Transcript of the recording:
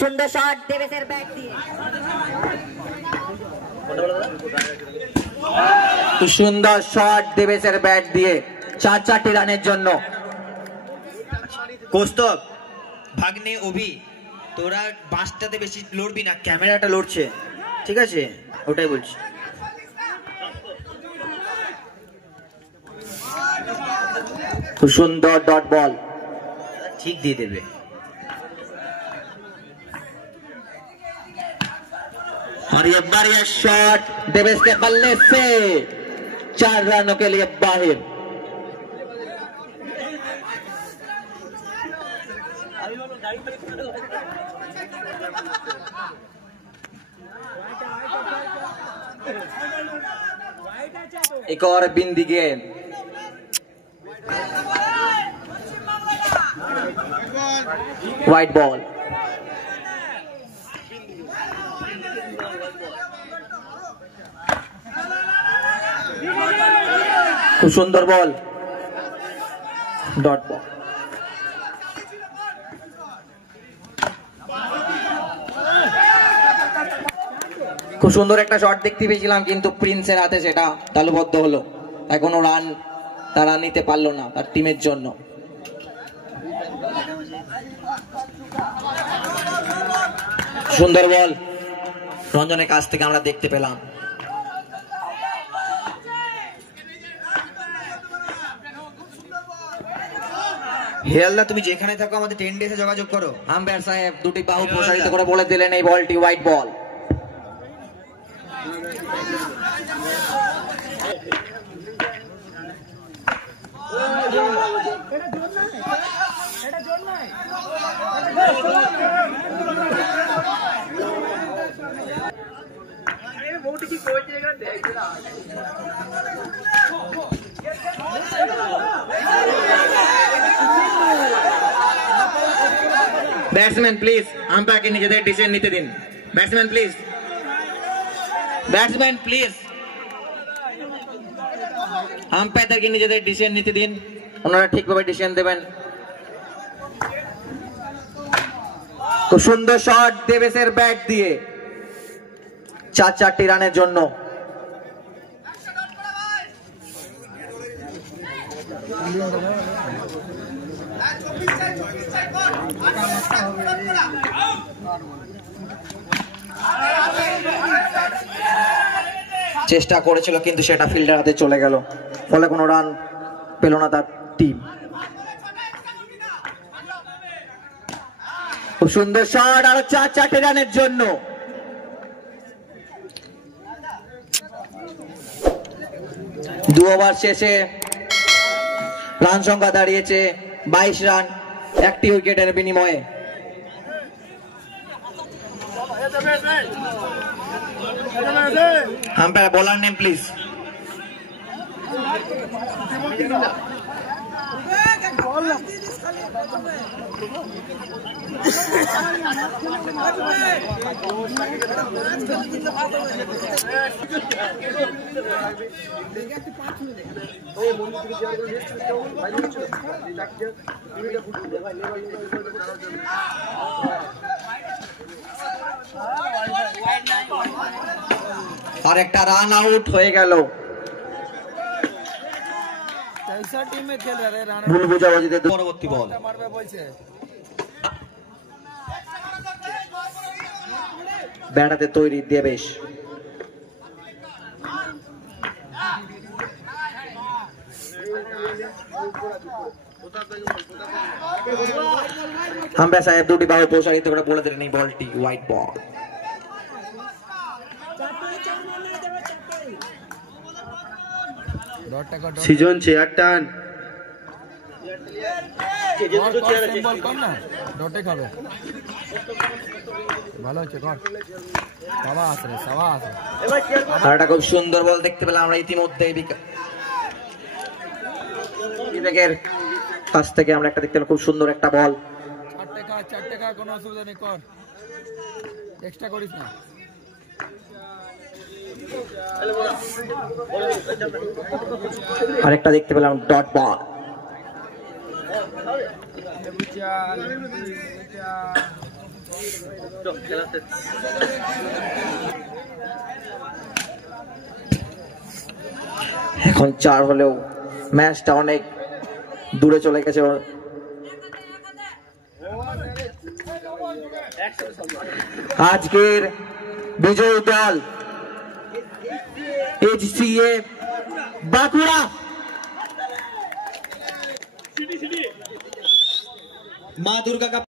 সুন্দর shot দেবেশের bat দিয়ে, সুন্দর শট দেবেশের ব্যাট দিয়ে 4 রানের জন্য। কৌস্তব ভাগ্নে অভি, তোরা বাঁশটাতে বেশি লড়বি না, ক্যামেরাটা লড়ছে, ঠিক আছে? ওটাই বলছি। খুব সুন্দর ডট বল, ঠিক দিয়ে দেবে। और ये बढ़िया शॉट देवेश के बल्ले से 4 रनों के लिए बाहर। एक और बिंदी गेंद, वाइट बॉल। খুব সুন্দর বল, ডট বল। খুব সুন্দর একটা শট দেখতে পেয়েছিলাম, কিন্তু প্রিন্সের হাতে সেটা তালুবদ্ধ হলো, তাই কোনো রান তারা নিতে পারলো না তার টিমের জন্য। সুন্দর বল রঞ্জনের কাছ থেকে আমরা দেখতে পেলাম। হেয়ালদা, তুমি যেখানে থাকো আমাদের 10 ডেসে যোগাযোগ করো। আম্পায়ার সাহেব দুটি বাহু প্রসারিত করে বলে দিলেন এই বলটি হোয়াইট বল। ব্যাটসম্যান প্লিজ আম্পায়ারকে নিজেদের ডিসিশন নিতে দিন। ব্যাটসম্যান প্লিজ, ব্যাটসম্যান প্লিজ আম্পায়ারদেরকে নিজেদের ডিসিশন নিতে দিন, ওনারা ঠিকভাবে ডিসিশন দেবেন। খুব সুন্দর শট দেবেশের ব্যাট দিয়ে 4 রানের জন্য। চেষ্টা করেছিল কিন্তু সেটা ফিল্ডার হাতে চলে গেল, ফলে কোনো রান পেল না তার টিম। খুব সুন্দর শট, আরো 4 রানের জন্য। দু ওভার শেষে রান সংখ্যা দাঁড়িয়েছে 22 রান, 1টি উইকেটের বিনিময়ে। আম্পায়ার বলার নেম প্লিজ। আর একটা রান আউট হয়ে গেল। ভুল বুঝাবুঝিতে পরবর্তী বল। ব্যাটাতে তৈরি দেবেশ। আম্পায়ার সাহেব দুটি বাহু প্রসারিত করে বলে দিলেন এই বলটি হোয়াইট বল। সিজন চেয়ার টান খুব সুন্দর বল দেখতে পেলাম আমরা ইতিমধ্যে বিবেকের কাছ থেকে আমরা একটা দেখতে পেলাম খুব সুন্দর একটা বল। 4 টাকা কোনো অসুবিধা নেই, কর এক্সট্রা করিস না। আরেকটা দেখতে পেলাম ডট বল। এখন 4 হলেও ম্যাচটা অনেক দূরে চলে গেছে। আজকের বিজয়ী দল HCA বাঁকুড়া। মা দুর্গা